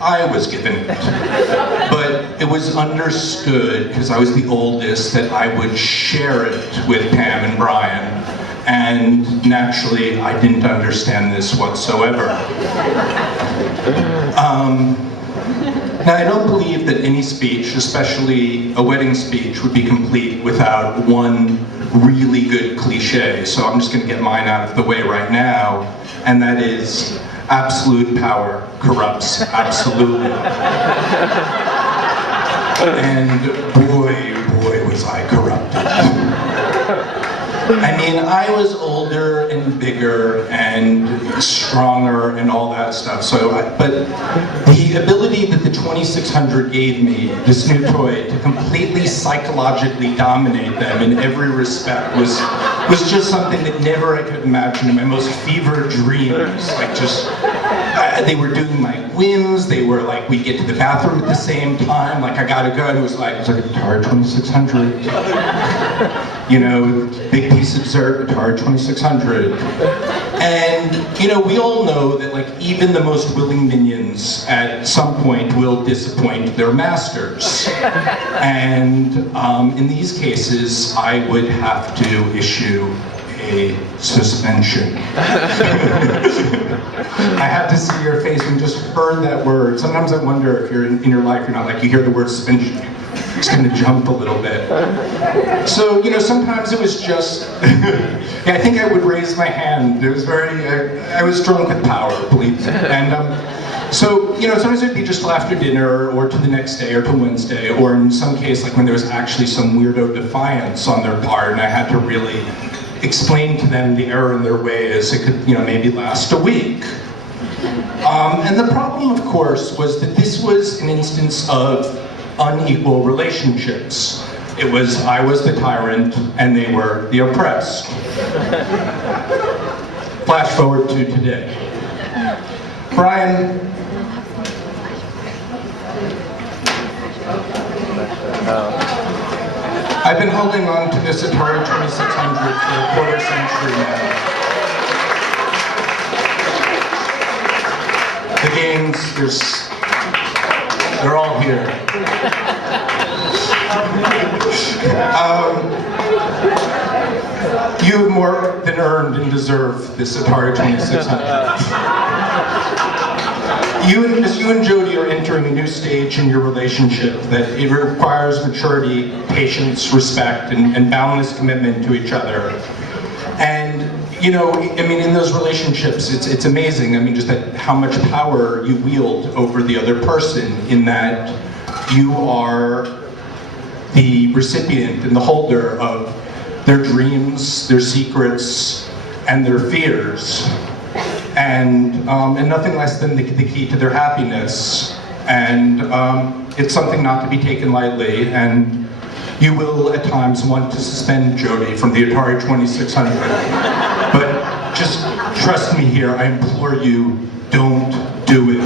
I was given it. But it was understood, because I was the oldest, that I would share it with Pam and Brian. And naturally, I didn't understand this whatsoever. Now, I don't believe that any speech, especially a wedding speech, would be complete without one really good cliche. So I'm just going to get mine out of the way right now, and that is, absolute power corrupts absolutely. And boy, was I corrupted. I mean, I was older and bigger and stronger and all that stuff. But the ability that the 2600 gave me, this new toy, to completely psychologically dominate them in every respect was just something that never I could imagine in my most fevered dreams. Like they were doing my whims. They were like, we get to the bathroom at the same time. Like I got a gun. It was like Atari 2600. You know, big piece of dessert, Atari 2600. And, you know, we all know that, like, even the most willing minions at some point will disappoint their masters. And in these cases, I would have to issue a suspension. I had to see your face when you just heard that word. Sometimes I wonder if you're in your life, you're not like, you hear the word suspension, it's going to jump a little bit. So, you know, sometimes it was just, yeah, I think I would raise my hand. It was I was drunk with power, believe me. And so, you know, sometimes it'd be just till after dinner, or to the next day, or to Wednesday, or in some case, like when there was actually some weirdo defiance on their part, and I had to really explain to them the error in their ways. It could, you know, maybe last a week. And the problem, of course, was that this was an instance of unequal relationships. It was, I was the tyrant and they were the oppressed. Flash forward to today. Brian. I've been holding on to this Atari 2600 for a quarter century now. The games, they're all here. You have more than earned and deserve this Atari 2600. You and Jody are entering a new stage in your relationship that it requires maturity, patience, respect, and boundless commitment to each other. And, you know, I mean, in those relationships, it's amazing. I mean, just that how much power you wield over the other person, in that you are the recipient and the holder of their dreams, their secrets, and their fears. And nothing less than the key to their happiness. And it's something not to be taken lightly. And you will at times want to suspend Jody from the Atari 2600. But just trust me here, I implore you, don't do it.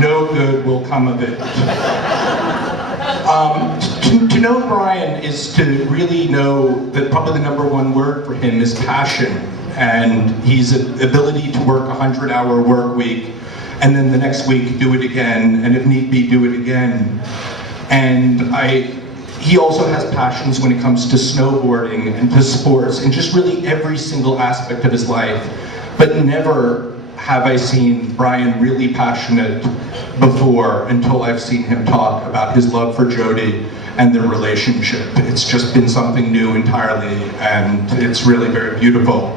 No good will come of it. To know Brian is to really know that probably the #1 word for him is passion. And he's ability to work a 100-hour work week, and then the next week do it again, and if need be, do it again. And he also has passions when it comes to snowboarding and to sports, and just really every single aspect of his life. But never have I seen Brian really passionate before until I've seen him talk about his love for Jody and their relationship. It's just been something new entirely, and it's really very beautiful.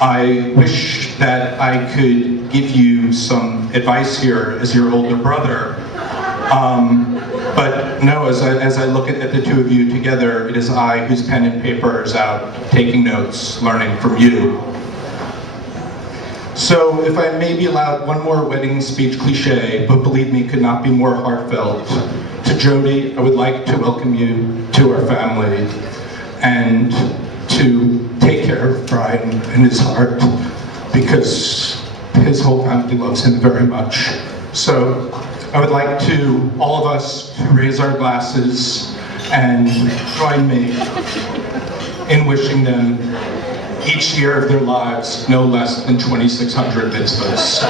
I wish that I could give you some advice here as your older brother, but no, as I look at the two of you together, it is I whose pen and paper is out, taking notes, learning from you. So if I may be allowed one more wedding speech cliche, but believe me, could not be more heartfelt. To Jody, I would like to welcome you to our family, and to take care of Brian and his heart, because his whole family loves him very much. So I would like to, all of us, to raise our glasses and join me in wishing them each year of their lives no less than 2,600 mitzvahs.